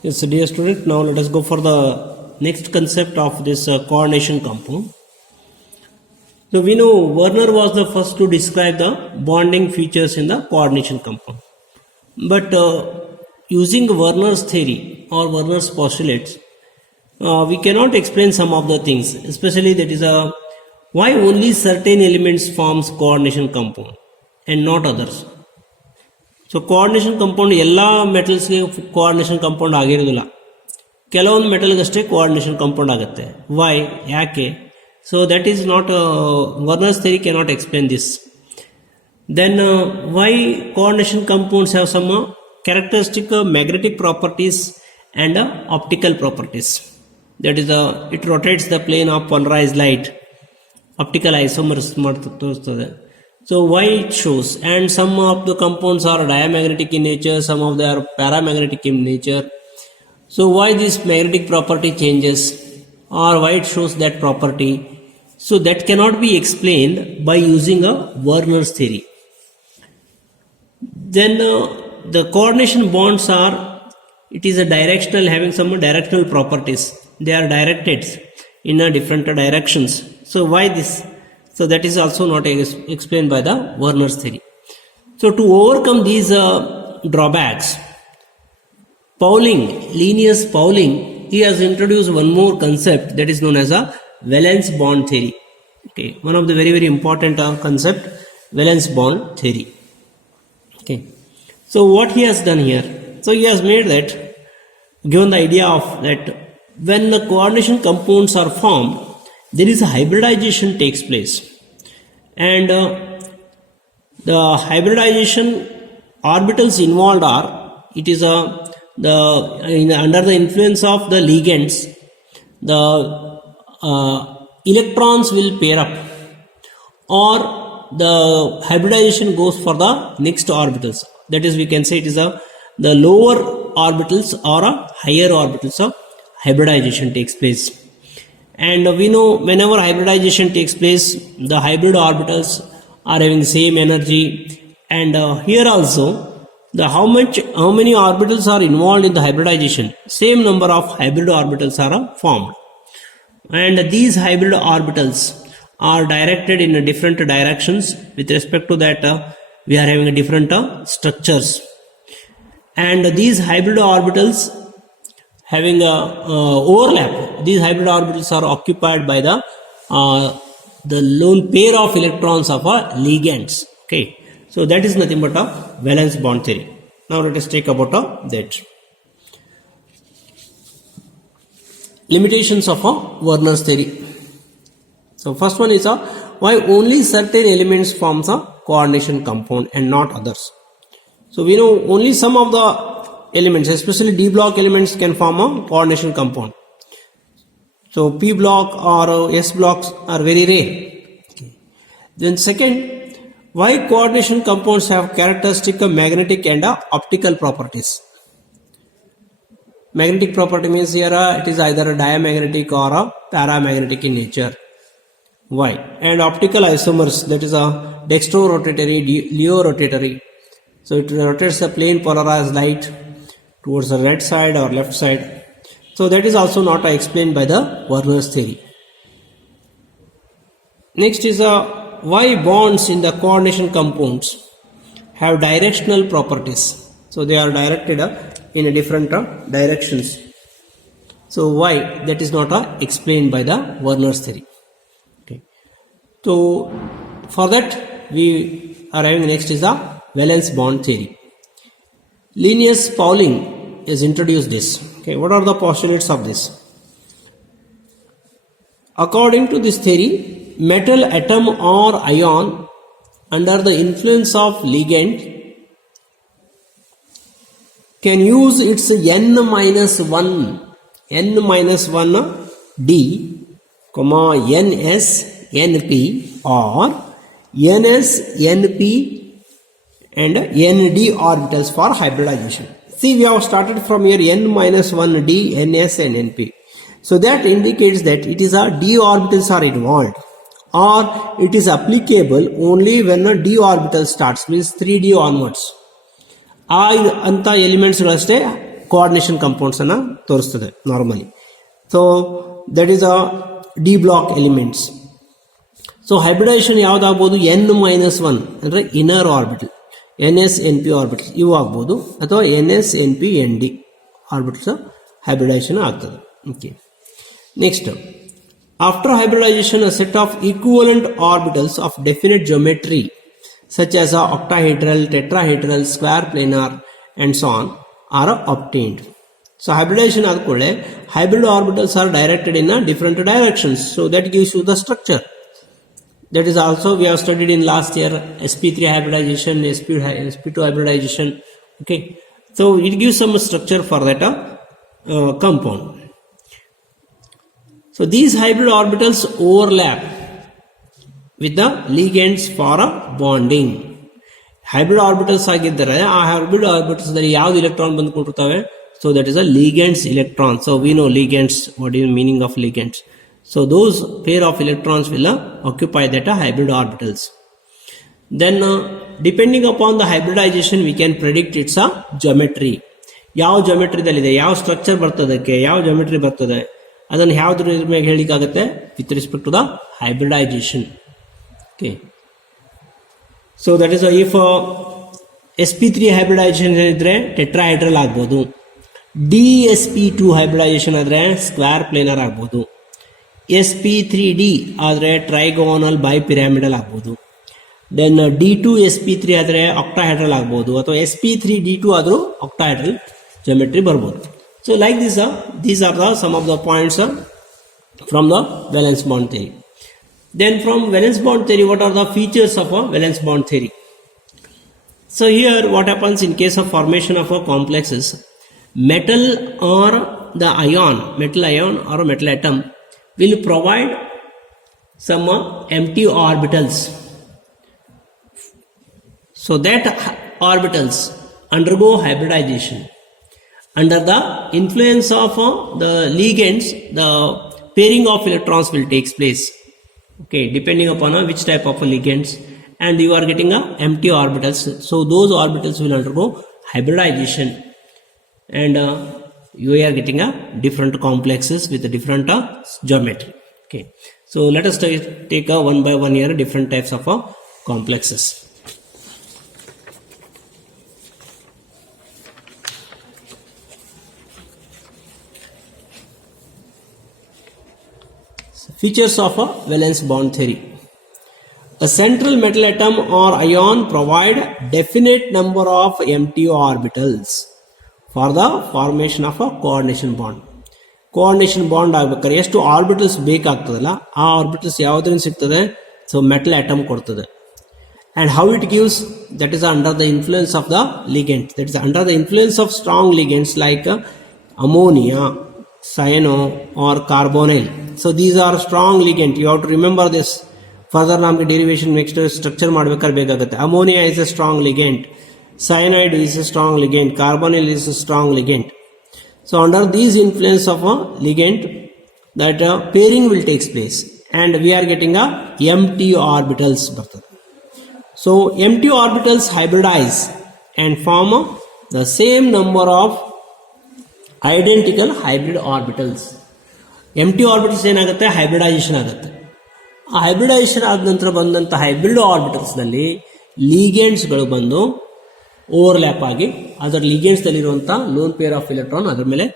Yes, dear student, now let us go for the next concept of this coordination compound. So we know Werner was the first to describe the bonding features in the coordination compound. But using Werner's theory or Werner's postulates, we cannot explain some of the things, especially that is why only certain elements forms coordination compound and not others. So coordination compound ಎಲ್ಲ ಮೆಟಲ್ಸ್ಗೆ coordination compound ಆಗಿರೋದಿಲ್ಲ, ಕೆಲವೊಂದು ಮೆಟಲ್ಗಷ್ಟೇ coordination compound ಆಗುತ್ತೆ. Why, ಯಾಕೆ? So that is not Werner's theory cannot explain this. Then why coordination compounds have some characteristic magnetic properties and optical properties. That is, it rotates the plane of polarized light. Optical isomers ತೋರಿಸ್ತದೆ. So why it shows, and some of the compounds are diamagnetic in nature, some of them are paramagnetic in nature. So why this magnetic property changes, or why it shows that property? So that cannot be explained by using a Werner's theory. Then the coordination bonds are, it is a directional, having some directional properties. They are directed in a different directions. So why this? So that is also not explained by the Werner's theory. So to overcome these drawbacks, Pauling, Linnaeus Pauling, he has introduced one more concept that is known as a valence bond theory. Okay, one of the very, very important concept, valence bond theory. Okay, so what he has done here? So he has made that, given the idea of that when the coordination compounds are formed, there is a hybridization takes place, and the hybridization orbitals involved are, it is under the influence of the ligands, the electrons will pair up, or the hybridization goes for the next orbitals. That is, we can say it is the lower orbitals or higher orbitals of hybridization takes place. And we know whenever hybridization takes place, the hybrid orbitals are having same energy, and here also how many orbitals are involved in the hybridization, same number of hybrid orbitals are formed, and these hybrid orbitals are directed in different directions. With respect to that, we are having different structures, and these hybrid orbitals having a overlap. These hybrid orbitals are occupied by the lone pair of electrons of ligands. Okay, so that is nothing but a valence bond theory. Now let us take about that. Limitations of Werner's theory. So first one is why only certain elements forms a coordination compound and not others. So we know only some of the elements, especially D block elements, can form a coordination compound. So P block or S blocks are very rare. Okay. Then second, why coordination compounds have characteristic magnetic and optical properties. Magnetic property means here it is either a diamagnetic or a paramagnetic in nature. Why? And optical isomers, that is a dextrorotatory, leo-rotatory. So it rotates the plane polarized light towards the right side or left side. So that is also not explained by the Werner's theory. Next is why bonds in the coordination compounds have directional properties. So they are directed in different directions. So why? That is not explained by the Werner's theory. Okay. So for that we are having next is the valence bond theory. Linnaeus Pauling has introduced this. Okay, what are the postulates of this? According to this theory, metal atom or ion under the influence of ligand can use its n-1 d, ns np or ns np and nd orbitals for hybridization. See, we have started from here n-1 d, ns and np. So that indicates that it is d orbitals are involved, or it is applicable only when a d orbital starts, means 3d onwards. ಆ ಅಂತ ಎಲಿಮೆಂಟ್ಸ್ಗಳಷ್ಟೇ coordination compounds ಅನ್ನು ತೋರಿಸ್ತದೆ normally. So that is a D block elements. So hybridization ಯಾವುದಾಗಬಹುದು n-1 ಅಂದರೆ inner orbital, ns-np orbitals ಇವು ಆಗ್ಬೋದು, ಅಥವಾ ns-np-nd orbitals hybridization ಆಗ್ತದೆ. Okay. Next, after hybridization a set of equivalent orbitals of definite geometry such as a octahedral, tetrahedral, square planar and so on are obtained. So hybridization ಆದಕೂಡಲೇ hybrid orbitals are directed in different directions, so that gives you the structure. That is also we have studied in last year sp3 hybridization, sp2 hybridization. Okay, so it gives some structure for that compound. So these hybrid orbitals overlap with the ligands for bonding. Hybrid orbitals ಆಗಿದ್ದರೆ ಆ hybrid orbitals ದಲ್ಲಿ ಯಾವುದು electron ಬಂದುಕೊಂಡಿರ್ತವೆ, so that is a ligands electron. So we know ligands, what is the meaning of ligands? So those pair of electrons will occupy that hybrid orbitals. Then depending upon the hybridization we can predict its geometry. ಯಾವ geometryದಲ್ಲಿದೆ, ಯಾವ structure ಬರ್ತದಕ್ಕೆ, ಯಾವ geometry ಬರ್ತದೆ, ಅದನ್ನು ಯಾವುದ್ರ ಮೇಲೆ ಹೇಳಿಕಾಗುತ್ತೆ, with respect to the hybridization. Okay. So that is if sp3 hybridization ಇದ್ರೆ tetrahedral ಆಗ್ಬೋದು, dsp2 hybridization ಆದರೆ ಸ್ಕ್ವೇರ್ ಪ್ಲೇನರ್ ಆಗ್ಬೋದು, sp3d ಆದರೆ ಟ್ರೈಗೋನಲ್ ಬೈಪಿರಾಮಿಡಲ್ ಆಗ್ಬೋದು, ದೆನ್ d2 sp3 ಆದರೆ ಆಕ್ಟಾಹೆಡ್ರಲ್ ಆಗ್ಬೋದು, ಅಥವಾ sp3d2 ಆದರೂ ಆಕ್ಟಾಹೆಡ್ರಲ್ geometry ಬರ್ಬೋದು. So like this, these are some of the points from the valence bond theory. Then from valence bond theory, what are the features of a valence bond theory? So here what happens in case of formation of a complexes, metal or the metal ion or metal atom will provide some empty orbitals. So that orbitals undergo hybridization. Under the influence of the ligands, the pairing of electrons will take place. Okay, depending upon which type of ligands, and you are getting empty orbitals. So those orbitals will undergo hybridization, and you are getting different complexes with different geometry. Okay, so let us take one by one here different types of complexes. Features of a valence bond theory. A central metal atom or ion provide definite number of empty orbitals for the formation of a coordination bond. Coordination bond ಆಗಬೇಕಾದ್ರೆ ಎಷ್ಟು orbitals ಬೇಕಾಗ್ತದಲ್ಲ, ಆ orbitals ಯಾವುದರಿಂದ ಸಿಗ್ತದೆ, so metal atom ಕೊಡ್ತದೆ. And how it gives, that is under the influence of the ligand, that is under the influence of strong ligands like ammonia, cyano or carbonyl. So these are strong ligand, you have to remember this. Further ನಮಗೆ derivation next structure ಮಾಡಬೇಕಾದ್ರೆ ಬೇಕಾಗುತ್ತೆ. Ammonia is a strong ligand, cyanide is a strong ligand, carbonyl is a strong ligand. So under these influence of a ligand, that pairing will take place, and we are getting empty orbitals ಬರ್ತದೆ. So empty orbitals hybridize and form the same number of identical hybrid orbitals. Empty orbitals ಏನಾಗುತ್ತೆ, hybridisation ಆಗುತ್ತೆ. ಆ hybridisation ಆದ ನಂತರ ಬಂದಂಥ hybrid ಆರ್ಬಿಟಲ್ಸ್ನಲ್ಲಿ ಲೀಗೆಂಡ್ಸ್ಗಳು ಬಂದು overlap ಆಗಿ ಅದರ ಲೀಗೆಂಡ್ಸ್ದಲ್ಲಿರುವಂಥ ಲೋನ್ ಪೇರ್ ಆಫ್ ಎಲೆಕ್ಟ್ರಾನ್ ಅದರ ಮೇಲೆ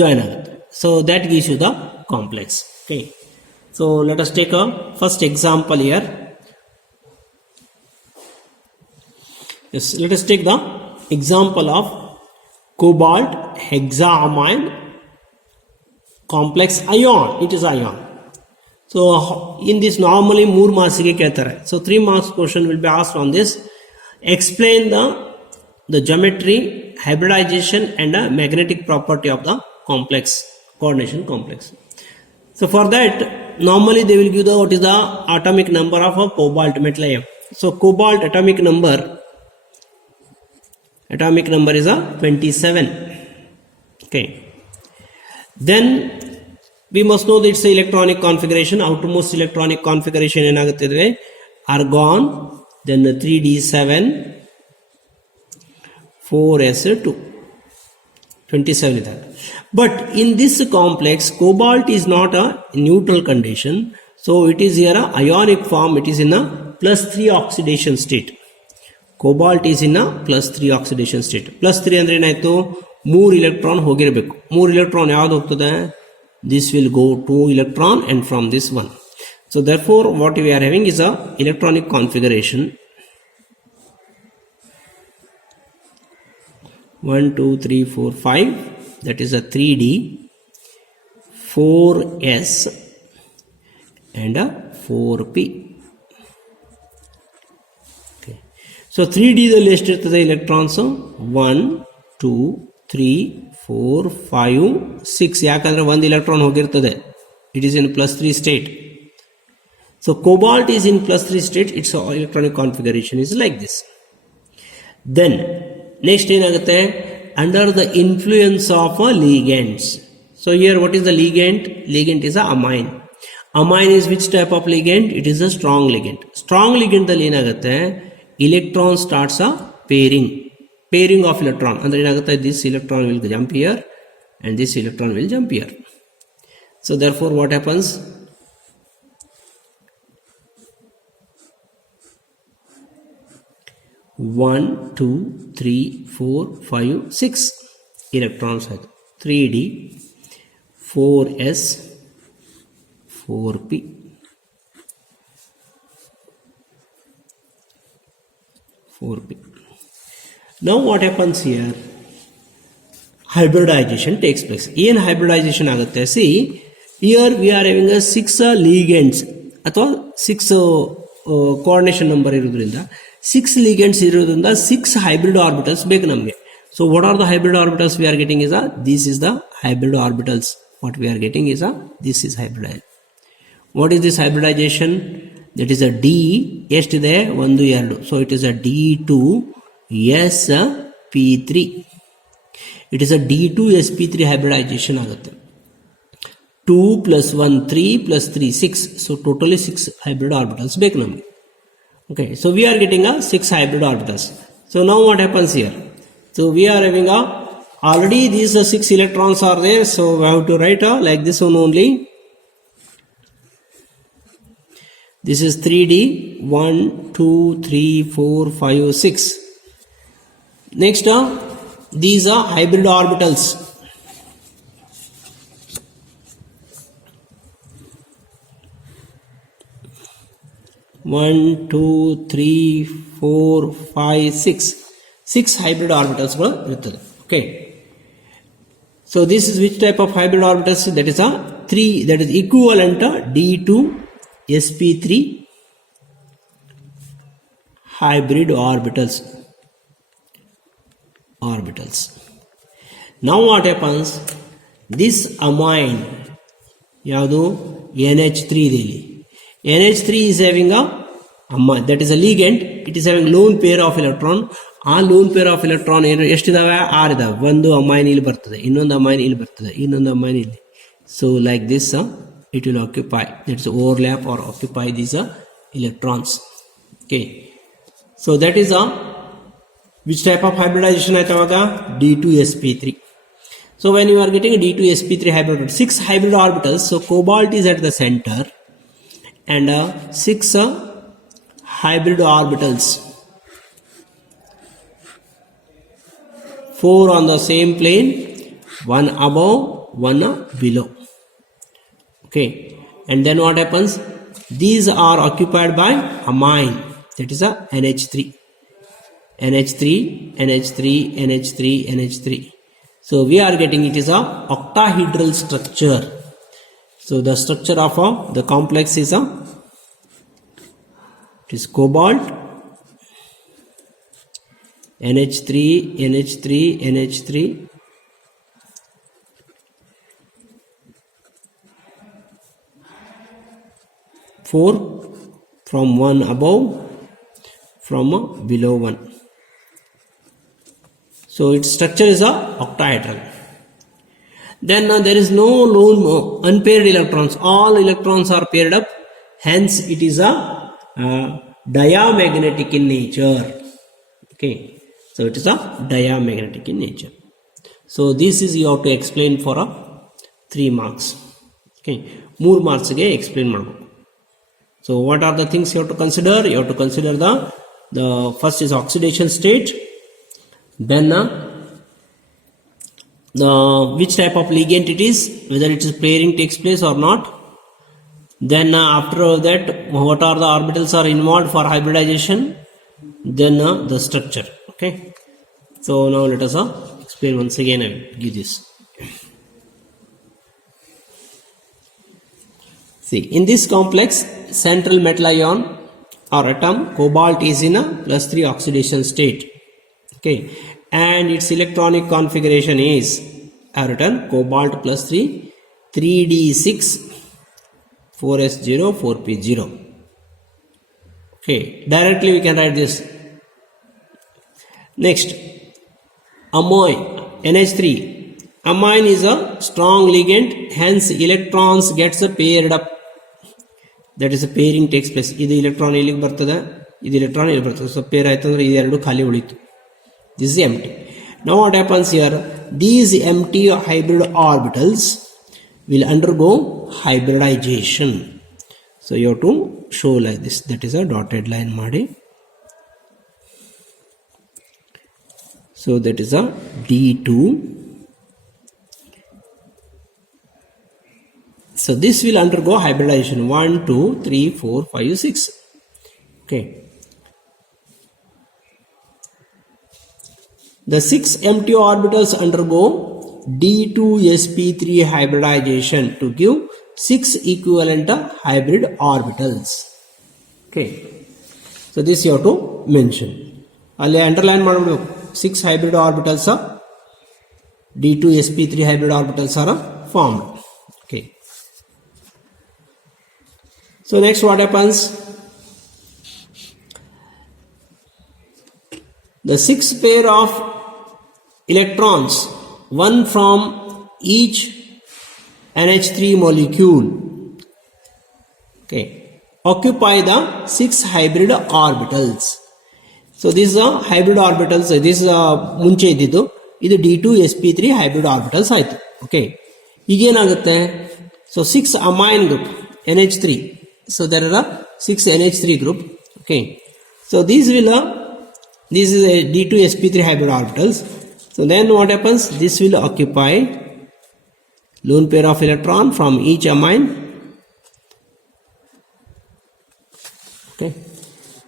ಜಾಯಿನ್ ಆಗುತ್ತೆ. So that gives you the complex. Okay, so let us take a first example here. Yes, let us take the example of cobalt hexaamine complex ion. It is ion. So in this normally 3 marks ಗೆ ಕೇಳ್ತಾರೆ. So 3 marks question will be asked on this. Explain the geometry, hybridization and the magnetic property of the complex, coordination complex. So for that normally they will give what is the atomic number of a cobalt metal ion. So cobalt atomic number is a 27. Okay, then we must know that it's the electronic configuration. Outermost electronic configuration ಏನಾಗುತ್ತಿದೆ, argon, then 3d7 4s2. 27 ಇದೆ. But in this complex, cobalt is not a neutral condition. So it is here a ionic form. It is in a +3 oxidation state. Cobalt is in a +3 oxidation state. +3 ಅಂದ್ರೆ ಏನಾಯ್ತು, 3 electron ಹೋಗಿರಬೇಕು. 3 electron ಯಾವುದು ಹೋಗ್ತದೆ? This will go 2 electron and from this one. So therefore what we are having is a electronic configuration 1 2 3 4 5, that is a 3D, 4s and a 4p. Okay. So 3D ದಲ್ಲಿ ಎಷ್ಟಿರ್ತದೆ electrons? 1 2 3 4 5 6. ಯಾಕಂದ್ರೆ ಒಂದು electron ಹೋಗಿರ್ತದೆ. It is in +3 state. So cobalt is in +3 state. Its electronic configuration is like this. Then next ಏನಾಗುತ್ತೆ, under the influence of ligands. So here what is the ligand? Ligand is a amine. Amine is which type of ligand? It is a strong ligand. Strong ligand ದಲ್ಲಿ ಏನಾಗುತ್ತೆ, electron starts a pairing of electron. ಅಂದ್ರೆ ಏನಾಗುತ್ತೆ, this electron will jump here and this electron will jump here. So therefore what happens, 1 2 3 4 5 6 electrons है. 3D, 4s, 4p. Now what happens here? Hybridization takes place. ಏನು hybridization ಆಗುತ್ತೆ? See, here we are having a 6 ligands ಅಥವಾ 6 coordination number ಇರೋದ್ರಿಂದ 6 ligands ಇರೋದ್ರಿಂದ 6 hybrid orbitals ಬೇಕು ನಮಗೆ. So what are the hybrid orbitals we are getting is this is the hybrid orbitals. What we are getting is this is hybrid. What is this hybridization? That is a D. ಎಷ್ಟಿದೆ? 1 2. So it is a D2sp3. It is a D2sp3 hybridization ಆಗುತ್ತೆ. 2 + 1 3 + 3 6. So totally 6 hybrid orbitals ಬೇಕು ನಮಗೆ. Okay, so we are getting 6 hybrid orbitals. So now what happens here? So we are having already these 6 electrons are there. So we have to write like this one only. This is 3D, 1 2 3 4 5 6. Next these are hybrid orbitals. One, 2, 3, 4, 5, 6. 6 hybrid orbitals ಇರ್ತದೆ. Okay. So this is which type of hybrid orbitals? That is a 3. That is equivalent D2sp3 hybrid orbitals. Now what happens? This amine ಯಾವುದು? NH3 ದಲ್ಲಿ. NH3 is having that is a ligand. It is having lone pair of electron. ಆ lone pair of electron ಎಷ್ಟಿದಾವೆ? 6 ಇದಾವೆ. ಒಂದು amine ಇಲ್ಲಿ ಬರ್ತದೆ, ಇನ್ನೊಂದು amine ಇಲ್ಲಿ ಬರ್ತದೆ, ಇನ್ನೊಂದು amine ಇಲ್ಲಿ. So like this it will occupy, that is overlap or occupy these electrons. Okay, so that is which type of hybridization ಆಯ್ತು ಅವಾಗ? D2sp3. So when you are getting a D2sp3 hybrid, 6 hybrid orbitals. So cobalt is at the center and 6 hybrid orbitals, 4 on the same plane, 1 above, 1 below. Okay, and then what happens? These are occupied by amine, that is NH3. So we are getting it is a octahedral structure. So the structure of the complex is it is cobalt, NH3, 4 from 1 above, from below 1. So its structure is octahedral. Then there is no lone unpaired electrons. All electrons are paired up. Hence it is a diamagnetic in nature. Okay, so it is a diamagnetic in nature. So this is you have to explain for a 3 marks. Okay, 3 marks ge explain ಮಾಡಬೇಕು. So what are the things you have to consider? You have to consider the first is oxidation state, then the which type of ligand it is, whether it is pairing takes place or not. Then after that, what are the orbitals are involved for hybridization, then the structure. Okay, so now let us explain once again. I will give this. See, in this complex, central metal ion or atom cobalt is in a +3 oxidation state. Okay, and its electronic configuration is, I have written cobalt +3 3d6 4s0 4p0. Okay, directly we can write this. Next, amine NH3. Amine is a strong ligand, hence electrons gets paired up. That is a pairing takes place. This electron illige bartade, this electron illige bartade. So pair aaytu andre idu eradu khali ulitu. This is empty. Now what happens here? These empty hybrid orbitals will undergo hybridization. So you have to show like this. That is a dotted line madi. So that is a D2. So this will undergo hybridization 1, 2, 3, 4, 5, 6. Okay. The 6 empty orbitals undergo D2sp3 hybridization to give 6 equivalent hybrid orbitals. Okay. So this you have to mention. Alli underline madbodu. 6 hybrid orbitals are D2sp3 hybrid orbitals are formed. Okay. So next what happens? The 6 pair of electrons, one from each NH3 molecule, okay, occupy the 6 hybrid orbitals. So this is a hybrid orbitals. This is a ಮುಂಚೆ ಇದ್ದಿದ್ದು ಇದು D2sp3 hybrid orbitals ಆಯ್ತು. Okay, ಈಗ ಏನಾಗುತ್ತೆ? So 6 amine group NH3. So there are 6 NH3 group. Okay, so these will this is a D2sp3 hybrid orbitals. So then what happens? This will occupy lone pair of electron from each amine. Okay,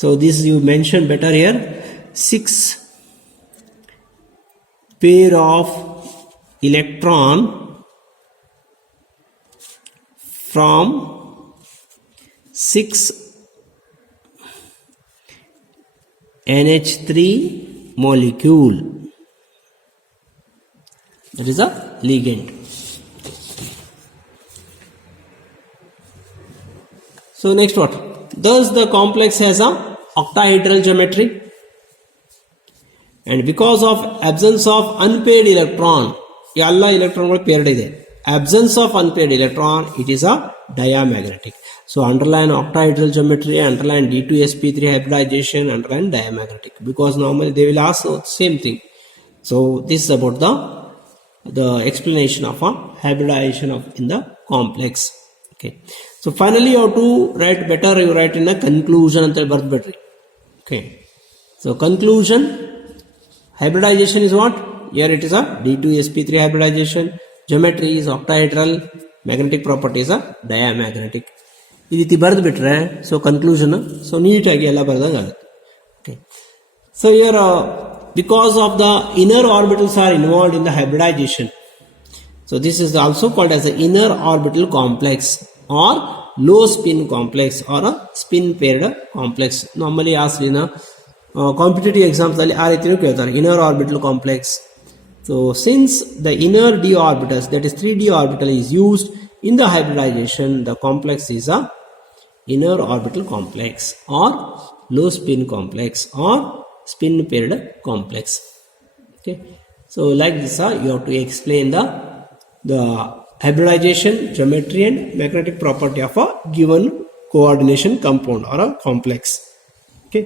so this you mention better here. 6 pair of electron from 6 NH3 molecule. That is a ligand. So next what? Thus the complex has a octahedral geometry, and because of absence of unpaired electron, all electron paired ide. Absence of unpaired electron, it is a diamagnetic. So underline octahedral geometry, underline D2sp3 hybridization, underline diamagnetic, because normally they will ask the same thing. So this is about the explanation of a hybridization of in the complex. Okay, so finally you have to write better. You write in a conclusion until birth battery. Okay, so conclusion, hybridization is what? Here it is a D2sp3 hybridization. Geometry is octahedral. Magnetic property is a diamagnetic. ಈ ರೀತಿ ಬರೆದು ಬಿಟ್ರೆ so conclusion so ನೀಟಾಗಿ ಎಲ್ಲ ಬರೆದಂಗೆ ಆಗುತ್ತೆ. Okay, so here because of the inner orbitals are involved in the hybridisation, so this is also called as the inner orbital complex or low spin complex or a spin paired complex. Normally ಆಸ್ಲಿನ competitive exams ಅಲ್ಲಿ ಆ ರೀತಿಯೂ ಕೇಳ್ತಾರೆ, inner orbital complex. So since the inner d orbitals, that is 3D orbital is used in the hybridization, the complex is a inner orbital complex or low spin complex or spin paired complex. Okay, so like this you have to explain the hybridization, geometry and magnetic property of a given coordination compound or a complex. Okay.